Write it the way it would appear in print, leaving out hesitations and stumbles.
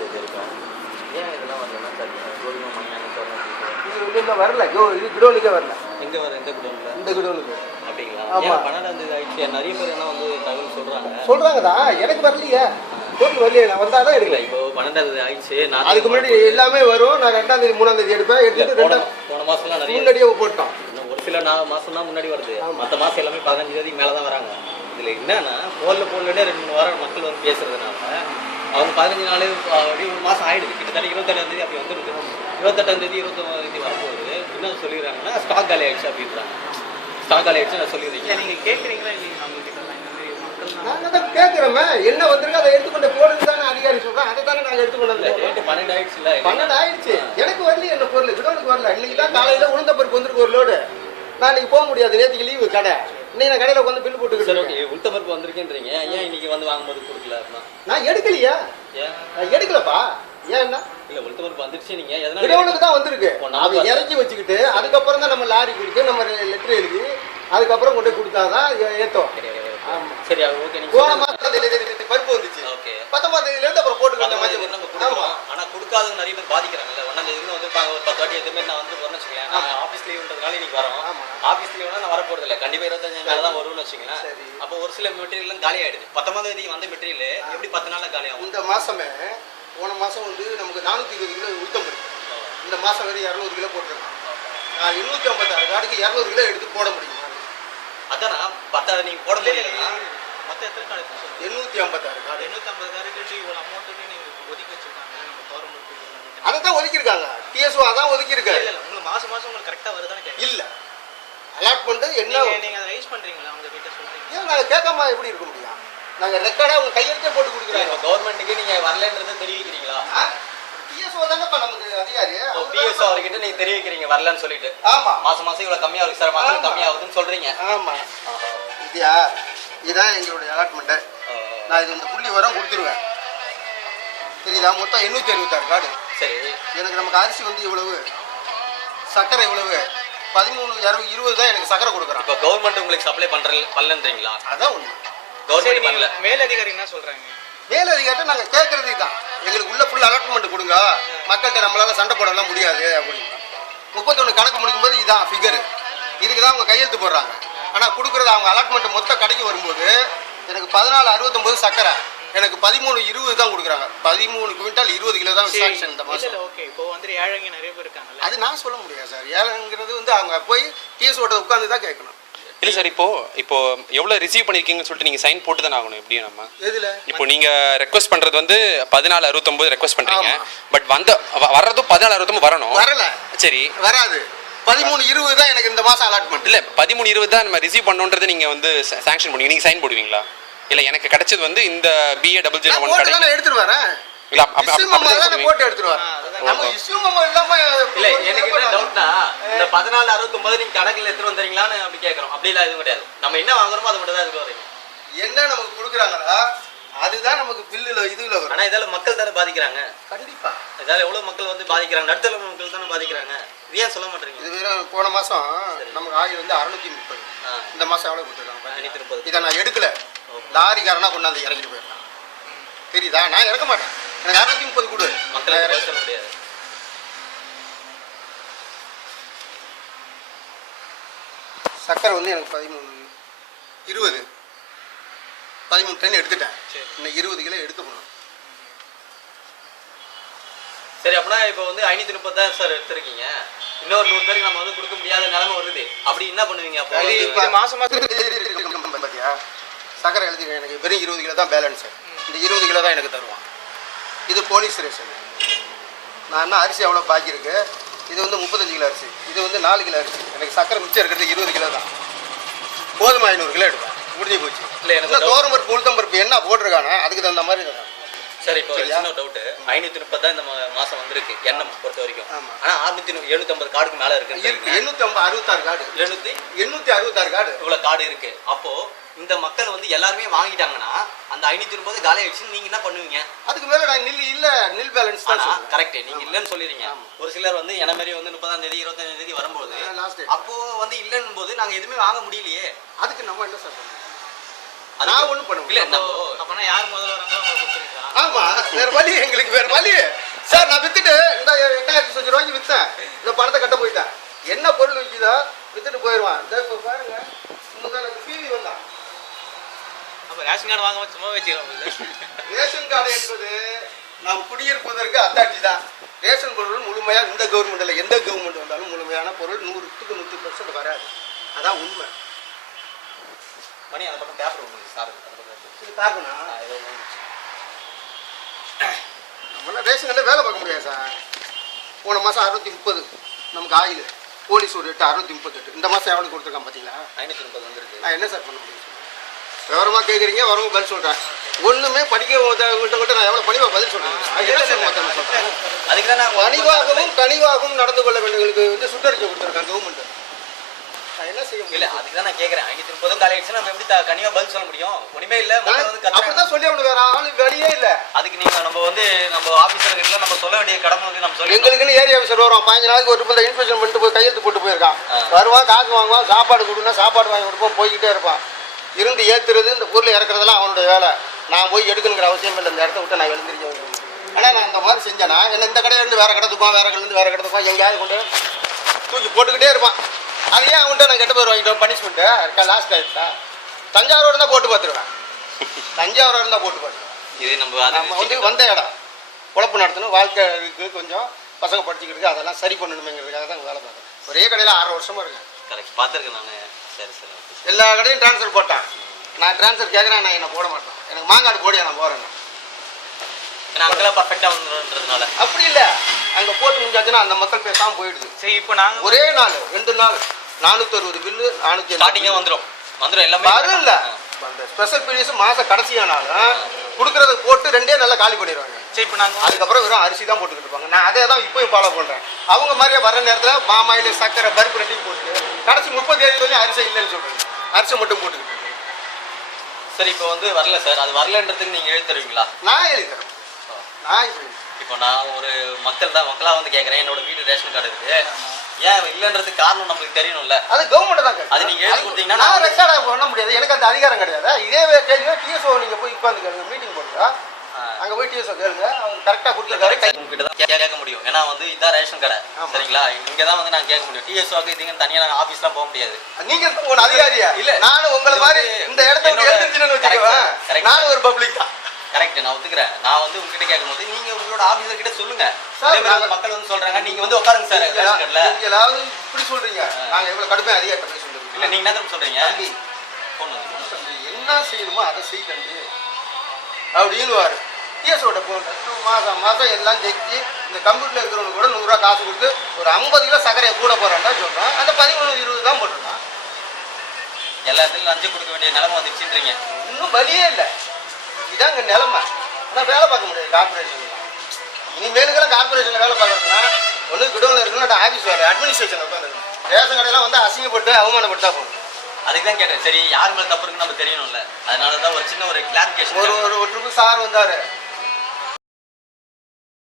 தேதி இருக்கும். ஏன் இதெல்லாம் வரலன்னா சார் கோதுமை மண்ணெண்ணெய் சோளம் இது இன்னும் வரல. இது குடோனுக்கே வரல. எங்கே வர எந்த குடோனில்? இந்த குடோனுக்கு. அப்படிங்களா? ஆமாம். 12ஆம் தேதி ஆயிடுச்சு. நிறைய பேர் என்ன வந்து தகவல் சொல்கிறாங்கதா. எனக்கு வரலையே, பொருள் வரலையே. நான் வந்தால் தான் எடுக்கல. இப்போ 12ஆம் தேதி ஆயிடுச்சு. நான் அதுக்கு முன்னாடி எல்லாமே வரும். நான் 2ஆம் தேதி 3ஆம் தேதி எடுப்பேன். எடுத்துட்டு போன மாதம்லாம் நிறைய முன்னாடியே போட்டோம். ஒரு சில மாதம் தான் முன்னாடி வருது. மற்ற மாதம் எல்லாமே 15 தேதிக்கு மேலே தான் வராங்க. இதில் என்னன்னா போடலே 2-3 வாரம் மக்கள் வந்து பேசுறதுனால அவங்க 15 நாள் அப்படி ஒரு மாதம் ஆயிடுது. கிட்டத்தட்ட 28ஆம் தேதி அப்படி வந்துடுது. 28ஆம் தேதி 29ஆம் தேதி வரும்போது என்ன சொல்லிடுறாங்கன்னா ஸ்டாக் காலி ஆயிடுச்சு அப்படின்றாங்க. ஸ்டாக் காலி ஆயிடுச்சு நான் சொல்லிடுறீங்க. நீங்கள் கேட்குறீங்களா இல்லைங்க? அவங்க கிட்ட நாங்கள் தான் கேட்குறோமே, என்ன வந்திருக்கு அதை எடுத்துக்கொண்டு போடுறது தானே அதிகாரி சொல்கிறேன். அதை தானே நாங்கள் எடுத்துக்கொண்டு வந்து 12 ஆயிடுச்சுல்ல? 12 ஆயிடுச்சு. எனக்கு வரலையே என்ன பொருள், குடோனுக்கு வரல. இன்னைக்கு தான் காலையில் உளுந்த பருப்பு வந்துருக்கு ஒரு லோடு. நான் இன்னைக்கு போக முடியாது, நேற்றுக்கு லீவு கடை. இன்னைக்கு நான் கடையில் உட்காந்து பில்லு போட்டுக்கிட்டு இருக்கேன். உளுத்த பருப்பு வந்திருக்கேன்றீங்க, ஏன் இன்னைக்கு வந்து வாங்கும்போது கொடுக்கல? நான் எடுக்கலையா? நான் எடுக்கலப்பா. ஏன்னா இல்லை, உளுத்த பருப்பு வந்துருச்சு. நீங்கள் எதனா குடோனுக்கு தான் வந்திருக்கு. அது இறக்கி வச்சுக்கிட்டு அதுக்கப்புறம் தான் நம்ம லாரி கொடுத்து நம்ம லெட்டர் எழுதி அதுக்கப்புறம் கொண்டு கொடுத்தாதான் ஏற்றோம். சரி, ஓகே. போன மாதம் பருப்பு வந்துச்சு. ஓகே, 19ஆம் தேதியிலேருந்து அப்புறம் போட்டுக்கோங்க. ஆனால் கொடுக்காதவங்க நிறைய பேர் பாதிக்கிறாங்கல்ல. 1ஆம் தேதிக்கு வந்துருப்பாங்க. ஒரு 10 வாட்டி எதுவுமே நான் வந்து வரணும்னு வச்சுக்கேன். நான் ஆஃபீஸ் லீவ்ன்றதுனால இன்னைக்கு வரோம். ஆஃபீஸ் லீவ்னா நான் வரப்போறது இல்லை. கண்டிப்பாக 25 நாள் தான் வரும்னு வச்சுக்கேன். அப்போ ஒரு சில மெட்டீரியல்லாம் காலி ஆயிடுது. 19ஆம் தேதி வந்த மெட்டீரியல் எப்படி 10 நாளில் காலி ஆகும்? இந்த மாசமே போன மாதம் வந்து நமக்கு 420 கிலோ உளுத்தம் பருப்பு. இந்த மாதம் வெறும் 200 கிலோ போட்டிருக்கேன். 856 கார்டுக்கு 200 கிலோ எடுத்து போட முடியும். அதான் 10 நீங்கள் போட முடியல. மொத்தம் எத்தனை கார்டு? 856 கார்டு. 850 கார்டுக்கு இவ்வளோ அமௌண்ட்டுக்கு நீங்கள் ஒதுக்கி வச்சுருக்காங்க. நம்ம கவர்மெண்ட் அதை தான் ஒதுக்கியிருக்காங்க. டிஎஸ்ஓ அதான் ஒதுக்கியிருக்காரு. இல்லை, உங்களுக்கு மாதம் உங்களுக்கு கரெக்டாக வருதானே கேட்க? இல்லை, அலாட்மெண்ட் என்ன நீங்கள் அதை ரைஸ் பண்ணுறீங்களா? அவங்க கிட்ட சொல்கிறீங்க. ஏன் நாங்கள் கேட்காம எப்படி இருக்க முடியும்? நாங்கள் ரெக்கார்டாக உங்கள் கையெழுத்தே போட்டு கொடுக்குறாங்க. கவர்மெண்ட்டுக்கு நீங்கள் வரலன்றதை தெரிவிக்கிறீங்களா? டிஎஸ்ஓ தானேப்பா நமக்கு அதிகாரி. பிஎஸ்ஓ அவர்கிட்ட நீங்கள் தெரிவிக்கிறீங்க வரலன்னு சொல்லிட்டு. ஆமாம், மாதம் இவ்வளோ கம்மியாக சார், மாதம் கம்மியாகுதுன்னு சொல்கிறீங்க. ஆமாம். இதியா இதுதான் எங்களுடைய அலாட்மெண்ட்டு. நான் இது இந்த புள்ளி வரம் கொடுத்துருவேன். சரிதா? மொத்தம் 866 கார்டு. சரி, எனக்கு நமக்கு அரிசி வந்து இவ்வளவு, சர்க்கரை இவ்வளவு, 13-20 தான் எனக்கு சர்க்கரை கொடுக்குறான். இப்போ கவர்மெண்ட் உங்களுக்கு சப்ளை பண்ணலன்றீங்களா? அதான் உண்மை. கவர்மெண்ட் பண்ணல. மேலதிகாரி என்ன சொல்கிறாங்க? மேலதிகாரிட்ட நாங்கள் கேட்கறது தான், எங்களுக்கு உள்ள ஃபுல் அலாட்மெண்ட் கொடுங்க, மக்கள்கிட்ட நம்மளால சண்டை போடலாம் முடியாது அப்படின்னு. 31 கணக்கு முடிக்கும்போது இதான் ஃபிகரு. இதுக்கு தான் அவங்க கையெழுத்து போடுறாங்க. ஆனால் கொடுக்குறது அவங்க அலாட்மெண்ட் மொத்த கடைக்கு வரும்போது எனக்கு 1469 சர்க்கரை, எனக்கு 13-20 தான் கொடுக்குறாங்க. 13 குவிண்டால் 20 கிலோ தான் சாங்ஷன் இந்த மாதம். ஓகே, இப்போ வந்து ஏழைங்க நிறைய பேர் இருக்காங்கல்ல, அது நான் சொல்ல முடியாது சார். ஏழைங்கிறது வந்து அவங்க போய் டிஎஸ்ஓட உட்காந்து தான் கேட்கணும். இல்லை சார், இப்போ எவ்வளோ ரிசீவ் பண்ணியிருக்கீங்கன்னு சொல்லிட்டு நீங்கள் சைன் போட்டு தானே ஆகணும். எப்படியும் நம்ம எதில் இப்போ நீங்கள் ரெக்வஸ்ட் பண்ணுறது வந்து 1469 ரெக்வஸ்ட் பண்ணுறீங்க. பட் வர்றதும் 1469 வரணும். வரல. சரி, வராது. 13-20 தான் எனக்கு இந்த மாதம் அலாட்மெண்ட். இல்லை 13-20 தான் நம்ம ரிசீவ் பண்ணுன்றது நீங்கள் வந்து சாங்ஷன் பண்ணுவீங்க. நீங்கள் சைன் போடுவீங்களா? இல்லை, எனக்கு கிடைச்சது வந்து இந்த BA001 கடை எடுத்துட்டு வரேன். இல்லை போட்டு எடுத்துட்டு வரேன். நம்ம இஷ்யூ மெமோ இல்லாம இல்லை. எனக்கு என்ன டவுட்னா, இந்த 1469 நீங்கள் கணக்கில் எடுத்துட்டு வந்துறீங்களான்னு அப்படி கேட்குறோம். அப்படிலாம் எதுவும் கிடையாது. நம்ம என்ன வாங்குறோமோ அது மட்டும் தான் எடுத்துட்டு வரீங்க. என்ன நமக்கு கொடுக்குறாங்களா அதுதான் நமக்கு பில்லுல இதுல வரும். ஆனால் இதால் மக்கள் தானே பாதிக்கிறாங்க. கண்டிப்பா இதால் எவ்வளோ மக்கள் வந்து பாதிக்கிறாங்க? நடுத்தர மக்கள் தானே பாதிக்கிறாங்க. இது ஏன் சொல்ல மாட்டேறீங்க? இது வேற போன மாசம் நமக்கு ஆயில் வந்து 630. இந்த மாசம் எவ்வளவு கொடுத்துருக்காங்க? 530. இதை நான் எடுக்கல. லாரிக்காரனா கொண்டாந்து இறக்கிட்டு போயிடலாம். தெரியுதா? நான் இறக்க மாட்டேன். எனக்கு 630 கொடு. மக்கள் சொல்ல முடியாது. சக்கரை வந்து எனக்கு 13-20 13 டன் எடுத்துட்டேன். இன்னும் 20 கிலோ எடுக்க போகணும். சரி, அப்படின்னா இப்போ வந்து 530 தான் சார் எடுத்துருக்கீங்க. இன்னொரு 100 பேருக்கு நம்ம வந்து கொடுக்க முடியாத நிலைமை வருது. அப்படி என்ன பண்ணுவீங்க? அப்போ மாசம் பார்த்தியா, சக்கரை எழுதிக்கிறேன். எனக்கு வெறும் 20 கிலோ தான் பேலன்ஸு. இந்த 20 கிலோ தான் எனக்கு தருவான். இது போலீஸ் ஸ்டேஷன். நான் என்ன அரிசி எவ்வளோ பாக்கி இருக்கு? இது வந்து 35 கிலோ அரிசி, இது வந்து 4 கிலோ அரிசி. எனக்கு சக்கரை மிச்சம் இருக்கிறது 20 கிலோ தான். கோதுமை 500 கிலோ எடுப்பேன். முடிஞ்சு போச்சு. இல்லை, எனக்கு தோரம் பருப்பு உளுத்தம் பருப்பு என்ன போட்டிருக்கானே அதுக்கு தகுந்த மாதிரி தான். சரி, இப்போ சின்ன டவுட்டு. 530 தான் இந்த மாதம் வந்திருக்கு எண்ணெய் பொறுத்த வரைக்கும். ஆனால் 750 கார்டுக்கு மேலே இருக்கு. 866 கார்டு. 866 கார்டு இவ்வளோ கார்டு இருக்கு. அப்போ இந்த மக்கள் வந்து எல்லாருமே வாங்கிட்டாங்கன்னா அந்த 530 காலி ஆயிடுச்சுன்னு நீங்க என்ன பண்ணுவீங்க? அதுக்கு மேல நான் நில் பேலன்ஸ் தான். கரெக்ட், நீங்க இல்லன்னு சொல்லிடுறீங்க. ஒரு சிலர் வந்து என்ன மாதிரி வந்து 30ஆம் தேதி 25ஆம் தேதி வரும்போது அப்போ வந்து இல்லன்னும் போது நாங்க எதுவுமே வாங்க முடியலையே, அதுக்கு நம்ம என்ன சார் பண்ணுவோம்? நான் ஒன்றும் பண்ண இல்ல முடியல. அப்பனா யார் முதல்ல வராங்களோ அவங்க கொடுத்துருக்கா? ஆமா, வேற வழி எங்களுக்கு, வேற வழி. சார் நான் வித்துட்டு இந்த 8,500 ரூபாய்க்கு வித்தேன், இந்த பணத்தை கட்ட போயிட்டேன். என்ன பொருள் விற்கிதோ வித்துட்டு போயிடுவான். இந்த இப்போ பாருங்க, இன்னும் எனக்கு டிவி வந்தான். அப்ப ரேஷன் கார்டு வாங்க சும்மா வச்சுக்கிறோம். ரேஷன் கார்டு என்பது நாம் குடியிருப்பதற்கு அத்தாட்சி தான். ரேஷன் பொருள் முழுமையாக இந்த கவர்மெண்ட்டில் எந்த கவர்மெண்ட் வந்தாலும் முழுமையான பொருள் 100க்கு 100% வராது. அதான் உண்மை. மணி அந்த பக்கம் பேப்பர் உங்களுக்கு சார் இது பார்க்கணும். நம்மளாம் ரேஷன் கடையில் வேலை பார்க்க முடியாது சார். போன மாதம் 630 நமக்கு ஆயில், போலீஸ் ஒரு 638. இந்த மாதம் எவ்வளோ கொடுத்துருக்கான் பார்த்தீங்களா? 530 வந்துருக்கு. நான் என்ன சார் பண்ண முடியும்? விவரமாக கேட்குறீங்க, வரவங்க பதில் சொல்கிறேன். ஒன்றுமே படிக்க விட்டு நான் எவ்வளோ பணிவாக பதில் சொல்கிறேன். அதுக்கு தான் நான் பணிவாகவும் கனிவாகவும் நடந்து கொள்ள வேண்டியவங்களுக்கு வந்து சுற்றறிக்கை கொடுத்துருக்காங்க கவர்மெண்ட். நான் என்ன செய்ய இல்ல முடியல? அதுக்கு தான் நான் கேட்கறேன். 530 காலி ஆயிடுச்சுன்னா நம்ம எப்படி கனிவா பதில் சொல்ல முடியும்? ஒண்ணுமே இல்ல. அப்படிதான் சொல்லி அவனுக்கு வேற ஆளு வெளியே இல்லை. அதுக்கு நீங்க நம்ம ஆபீசர்கிட்ட நம்ம சொல்ல வேண்டிய கடமை வந்து நம்ம சொல்லி எங்களுக்குன்னு ஏரியா ஆஃபீஸர் வரும். 15 நாளைக்கு ஒரு ரூபாய் இன்ஸ்பெக்ஷன் பண்ணிட்டு போய் கையெழுத்து போட்டு போயிருக்கான். வருவான், காசு வாங்குவான், சாப்பாடு கொடுன்னா சாப்பாடு வாங்கி கொடுப்போம், போய்கிட்டே இருப்பான். இருந்து ஏற்றுறது, இந்த பொருள் இறக்குறதெல்லாம் அவனுடைய வேலை. நான் போய் எடுக்கணுங்கிற அவசியம் இல்லை. இந்த இடத்த விட்டு நான் எழுந்திரிக்க. ஆனால் நான் இந்த மாதிரி செஞ்சேன்னா என்ன இந்த கடையிலேருந்து வேற கடை துப்பான், வேற கடையிலேருந்து வேற கடை துப்பான், எங்கேயாவது கொண்டு தூக்கி போட்டுக்கிட்டே இருப்பான். அது ஏன் அவன்கிட்ட நான் கெட்ட பேர் வாங்கிட்டோம், பனிஷ்மெண்ட்டு லாஸ்ட் ஆகிடுச்சா? தஞ்சாவூர் இருந்தால் போட்டு பார்த்துருவேன். தஞ்சாவூர் இருந்தால் போட்டு பார்த்துருவேன். இது நம்ம வந்து வந்த இடம் குழப்பு நடத்தணும், வாழ்க்கைக்கு கொஞ்சம் பசங்க படிச்சுக்கிறதுக்கு அதெல்லாம் சரி பண்ணணுமேங்கிறதுக்காக தான் வேலை பார்க்குறேன். ஒரே கடையில் 6 வருஷமா இருக்கேன். கரெக்ட் பார்த்துருக்கேன் நான். சரி சரி. எல்லா கடையும் ட்ரான்ஸ்ஃபர் போட்டேன். நான் ட்ரான்ஸ்ஃபர் கேட்குறேன், நான் என்ன போட மாட்டேன். எனக்கு மாங்காடு போடியா நான் போகிறேன். ஏன்னா அங்கெல்லாம் பர்ஃபெக்டாக வந்துடுறதுனால அப்படி இல்லை, அங்கே போட்டு முடிஞ்சாச்சுன்னா அந்த மக்கள் பேசாமல் போயிடுது. சரி இப்போ நாங்கள் ஒரே நாள் 2 நாள் 460 பில்லு 400 ஸ்டார்டிங்காக வந்துடும் எல்லாமே வரும். இல்லை அந்த ஸ்பெஷல் பீரியட்ஸ் மாதம் கடைசியானாலும் கொடுக்குறத போட்டு 2 நல்லா காலி பண்ணிடுவாங்க. சரி இப்போ நாங்கள் அதுக்கப்புறம் வெறும் அரிசி தான் போட்டுக்கிட்டு இருப்பாங்க. நான் அதே தான் இப்போயும் ஃபாலோ பண்ணுறேன். அவங்க மாதிரியே வர நேரத்தில் பாமாயில் சக்கரை பருப்பு 2 போட்டு கடைசி 30 தேதி வரையும் அரிசி இல்லைன்னு சொல்கிறேன். அரிசி மட்டும் போட்டுக்கிட்டு. சரி இப்போ வந்து வரல சார், அது வரலன்றதுக்கு நீங்கள் எழுதி தருவீங்களா? நான் எழுதி தரேன். நான் இப்போ நான் ஒரு மக்களாக வந்து கேட்குறேன். என்னோட வீடு ரேஷன் கார்டு இருக்குது, ஏன் இல்லைன்றதுக்கு காரணம் நம்மளுக்கு தெரியணும்ல. அது கவர்மெண்ட் தான். அது நீங்கள் எழுதி கொடுத்தீங்கன்னா நான் ரெக்கார்டாக பண்ண முடியாது, எனக்கு அந்த அதிகாரம் கிடையாது. இதே கேள்வி டிஎஸ்ஓ நீங்கள் போய் உட்காந்து மீட்டிங் போடுறா, அங்கே போய் டிஎஸ்ஓ கேளுங்க, அவர் கரெக்டாக கொடுத்துருக்காரு. உங்ககிட்ட தான் கேட்க முடியும். ஏன்னா வந்து இதான் ரேஷன் கடை சரிங்களா, இங்கே தான் வந்து நான் கேட்க முடியும். டிஎஸ்ஓக்கு இதுங்க தனியாக நாங்கள் ஆஃபீஸ்லாம் போக முடியாது. நீங்கள் ஒரு அதிகாரியா? இல்லை, நானும் உங்களை மாதிரி இந்த இடத்த எழுதிச்சுன்னு வச்சுக்கோங்க. நானும் ஒரு பப்ளிக் தான். கரெக்ட், நான் ஒத்துக்கிறேன். நான் வந்து உங்ககிட்ட கேட்கும்போது நீங்க உங்களோட ஆபீசர் கிட்ட சொல்லுங்க. மக்கள் வந்து சொல்றாங்க, நீங்க வந்து உட்காருங்க சார். எல்லாரும் இப்படி சொல்றீங்க, நாங்க எவ்வளவு கடுமையா அதிகாரிட்ட போய் சொல்றோம். இல்ல நீங்க என்ன சொல்றீங்க, என்ன செய்யணுமோ அதை செய்யணும் அப்படின்னு டிஎஸ்ஓட போன மாதம் எல்லாம் ஜெயிச்சு இந்த கம்ப்யூட்டர்ல இருக்கிறவங்க கூட 100 ரூபா காசு கொடுத்து ஒரு 50 கிலோ சர்க்கரையை கூட போறான்டா சொல்றோம். அந்த 13-20 தான் போட்டுருக்கான். எல்லா இடத்துலையும் லஞ்சம் கொடுக்க வேண்டிய நிலைமை வந்துச்சுன்றீங்க. இன்னும் வழியே இல்லை, இதாங்க நிலைமை. ஆனால் வேலை பார்க்க முடியாது கார்பரேஷன். இனிமேலுக்கெல்லாம் கார்பரேஷனில் வேலை பார்க்கறதுனா ஒன்று குடோனில் இருக்கணும், ஆஃபீஸ் வேலை அட்மினிஸ்ட்ரேஷன் உட்காந்து ரேஷன் கடையெல்லாம் வந்து அசிங்கப்பட்டு அவமானப்பட்டா போகணும். அதுக்கு தான் கேட்டேன். சரி யார் மேலே தப்பு இருக்குன்னு நம்ம தெரியணும்ல, அதனால தான் ஒரு சின்ன ஒரு கிளாரிஃபிகேஷன். ஒரு ட்ரிப்பு சார் வந்தார்,